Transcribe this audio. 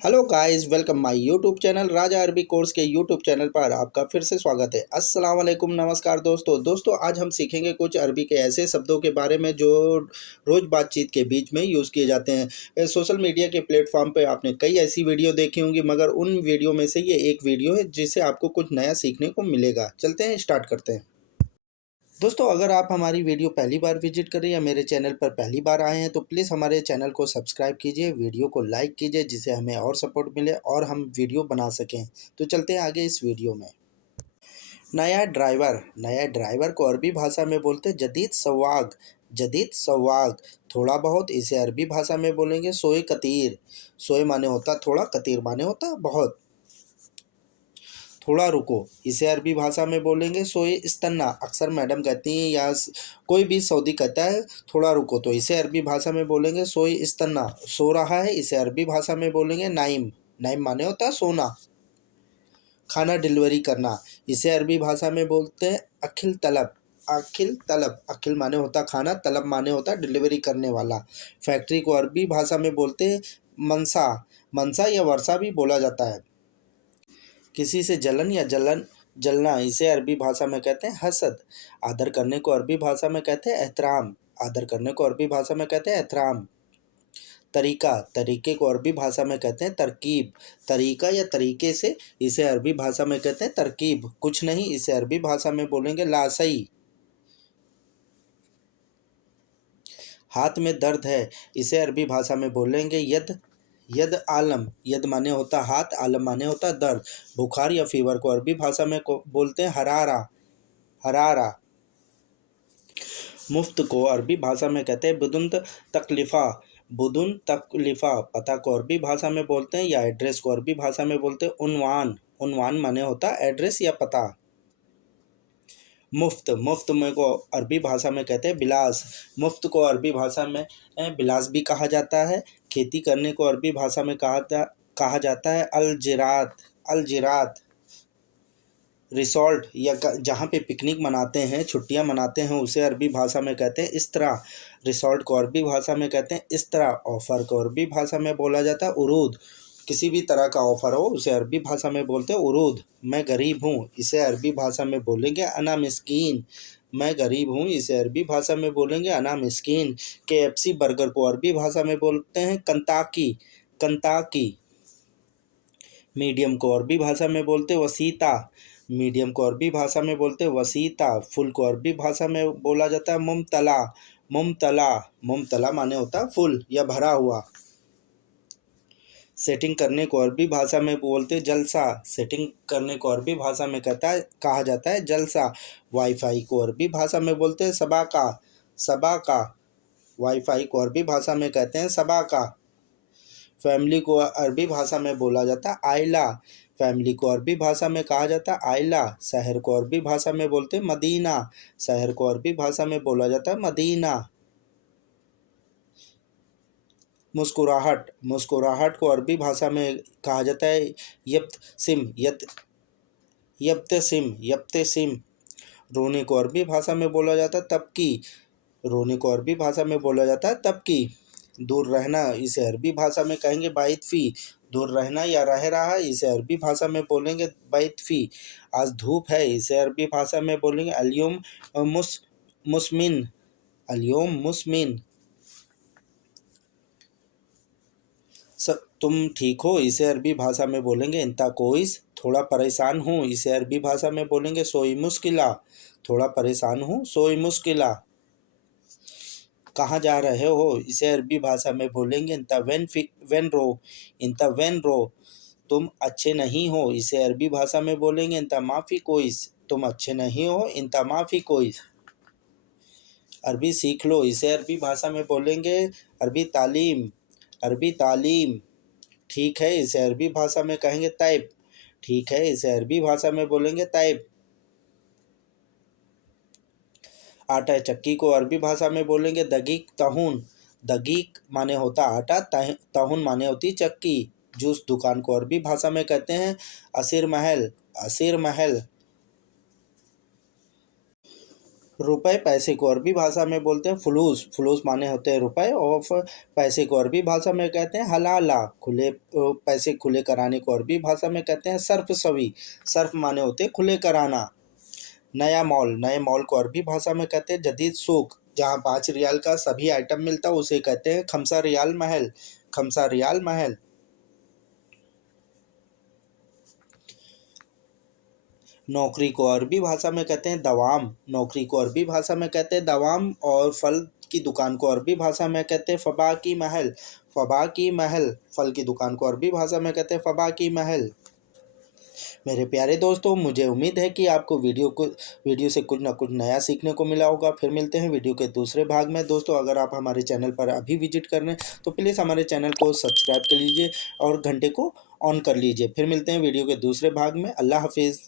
Hello guys, welcome my YouTube channel Raja Arabi course के YouTube channel पर आपका फिर से स्वागत है। अस्सलाम वालेकुम, नमस्कार दोस्तों। आज हम सीखेंगे कुछ अरबी के ऐसे शब्दों के बारे में जो रोज़ बातचीत के बीच में यूज़ किए जाते हैं। सोशल मीडिया के प्लेटफॉर्म पे आपने कई ऐसी वीडियो देखी होंगी, मगर उन वीडियो में से ये एक वीडियो है जिससे आपको कुछ नया सीखने को मिलेगा। चलते हैं, स्टार्ट करते हैं। दोस्तों, अगर आप हमारी वीडियो पहली बार विजिट कर रहे हैं या मेरे चैनल पर पहली बार आए हैं तो प्लीज़ हमारे चैनल को सब्सक्राइब कीजिए, वीडियो को लाइक कीजिए जिससे हमें और सपोर्ट मिले और हम वीडियो बना सकें। तो चलते हैं आगे इस वीडियो में। नया ड्राइवर को अरबी भाषा में बोलते हैं जदीद सवाग। थोड़ा बहुत इसे अरबी भाषा में बोलेंगे सोए कतीर। सोए माने होता थोड़ा, कतीर माने होता बहुत। थोड़ा रुको इसे अरबी भाषा में बोलेंगे सोए इस्तन्ना। अक्सर मैडम कहती हैं या कोई भी सऊदी कहता है थोड़ा रुको, तो इसे अरबी भाषा में बोलेंगे सोए इस्तन्ना। सो रहा है इसे अरबी भाषा में बोलेंगे नाइम। नाइम माने होता है सोना। खाना डिलीवरी करना इसे अरबी भाषा में बोलते हैं अखिल माने होता खाना, तलब माने होता डिलीवरी करने वाला। फैक्ट्री को अरबी भाषा में बोलते हैं मनसा। मनसा या वर्षा भी बोला जाता है। किसी से जलना इसे अरबी भाषा में कहते हैं हसद। आदर करने को अरबी भाषा में कहते हैं एहतराम। तरीके को अरबी भाषा में कहते हैं तरकीब। तरीका या तरीके से इसे अरबी भाषा में कहते हैं तरकीब। कुछ नहीं इसे अरबी भाषा में बोलेंगे लासई। हाथ में दर्द है इसे अरबी भाषा में बोलेंगे यद। यद माने होता हाथ, आलम माने होता दर्द। बुखार या फीवर को अरबी भाषा में बोलते हैं हरारा। मुफ्त को अरबी भाषा में कहते हैं बुदुन तकलीफ़ा। पता को अरबी भाषा में बोलते हैं या एड्रेस को अरबी भाषा में बोलते हैं उन्वान माने होता एड्रेस या पता। मुफ्त में को अरबी भाषा में कहते हैं बिलास। मुफ्त को अरबी भाषा में बिलास भी कहा जाता है। खेती करने को अरबी भाषा में कहा जाता है अलजिरात। रिसॉर्ट या जहाँ पे पिकनिक मनाते हैं, छुट्टियाँ मनाते हैं, उसे अरबी भाषा में कहते हैं इस्तरा। रिसॉर्ट को अरबी भाषा में कहते हैं इस्तरा। ऑफ़र को अरबी भाषा में बोला जाता है उरूद। किसी भी तरह का ऑफ़र हो उसे अरबी भाषा में बोलते हैं उरूद। मैं गरीब हूँ इसे अरबी भाषा में बोलेंगे अना मिस्कीन। मैं गरीब हूँ इसे अरबी भाषा में बोलेंगे अना मिस्कीन। KFC बर्गर को अरबी भाषा में बोलते हैं कंताकी। मीडियम को अरबी भाषा में बोलते वसीता। फुल को अरबी भाषा में बोला जाता है मुमतला माने होता है फुल या भरा हुआ। सेटिंग करने को अरबी भाषा में बोलते जलसा। सेटिंग करने को अरबी भाषा में कहा जाता है जलसा। वाईफाई को अरबी भाषा में बोलते हैं सबाका। वाईफाई को अरबी भाषा में कहते हैं सबाका। फैमिली को अरबी भाषा में बोला जाता है आइला। फैमिली को अरबी भाषा में कहा जाता है आइला। शहर को अरबी भाषा में बोलते हैं मदीना। शहर को अरबी भाषा में बोला जाता है मदीना। मुस्कुराहट को अरबी भाषा में कहा जाता है यब्तसिम। रोने को अरबी भाषा में बोला जाता है तबकी। दूर रहना इसे अरबी भाषा में कहेंगे बाइतफ़ी। दूर रहना या रह रहा इसे अरबी भाषा में बोलेंगे बाइतफ़ी। आज धूप है इसे अरबी भाषा में बोलेंगे अल्योम मुस्मिन। तुम ठीक हो इसे अरबी भाषा में बोलेंगे इंता कोइस। थोड़ा परेशान हूँ इसे अरबी भाषा में बोलेंगे सोई मुश्किला। थोड़ा परेशान हूँ सोई मुश्किला। कहाँ जा रहे हो इसे अरबी भाषा में बोलेंगे इंता वेन रो। तुम अच्छे नहीं हो इसे अरबी भाषा में बोलेंगे इंता माफ़ी कोइस। तुम अच्छे नहीं हो इंता माफ़ी कोइस। अरबी सीख लो इसे अरबी भाषा में बोलेंगे अरबी तालीम। ठीक है इसे अरबी भाषा में कहेंगे तैब। ठीक है इसे अरबी भाषा में बोलेंगे तैब। आटा चक्की को अरबी भाषा में बोलेंगे दगीक तहून। दगीक माने होता आटा, तहून माने होती चक्की। जूस दुकान को अरबी भाषा में कहते हैं असीर महल। रुपए पैसे को अरबी भाषा में बोलते हैं फुलूस। फुलूस माने होते हैं रुपए, और पैसे को अरबी भाषा में कहते हैं हलाला। पैसे खुले कराने को अरबी भाषा में कहते हैं सर्फ सवी। सर्फ माने होते हैं खुले कराना। नया मॉल, नए मॉल को अरबी भाषा में कहते हैं जदीद सूक। जहाँ 5 रियाल का सभी आइटम मिलता है उसे कहते हैं खमसा रियाल महल। खमसा रियाल महल। नौकरी को अरबी भाषा में कहते हैं दवाम। नौकरी को अरबी भाषा में कहते हैं दवाम। और फल की दुकान को अरबी भाषा में कहते हैं फबा की महल। फबा की महल। फल की दुकान को अरबी भाषा में कहते हैं फबा की महल। मेरे प्यारे दोस्तों, मुझे उम्मीद है कि आपको वीडियो से कुछ ना कुछ नया सीखने को मिला होगा। फिर मिलते हैं वीडियो के दूसरे भाग में। दोस्तों, अगर आप हमारे चैनल पर अभी विजिट कर रहे हैं तो प्लीज़ हमारे चैनल को सब्सक्राइब कर लीजिए और घंटे को ऑन कर लीजिए। फिर मिलते हैं वीडियो के दूसरे भाग में। अल्लाह हाफिज़।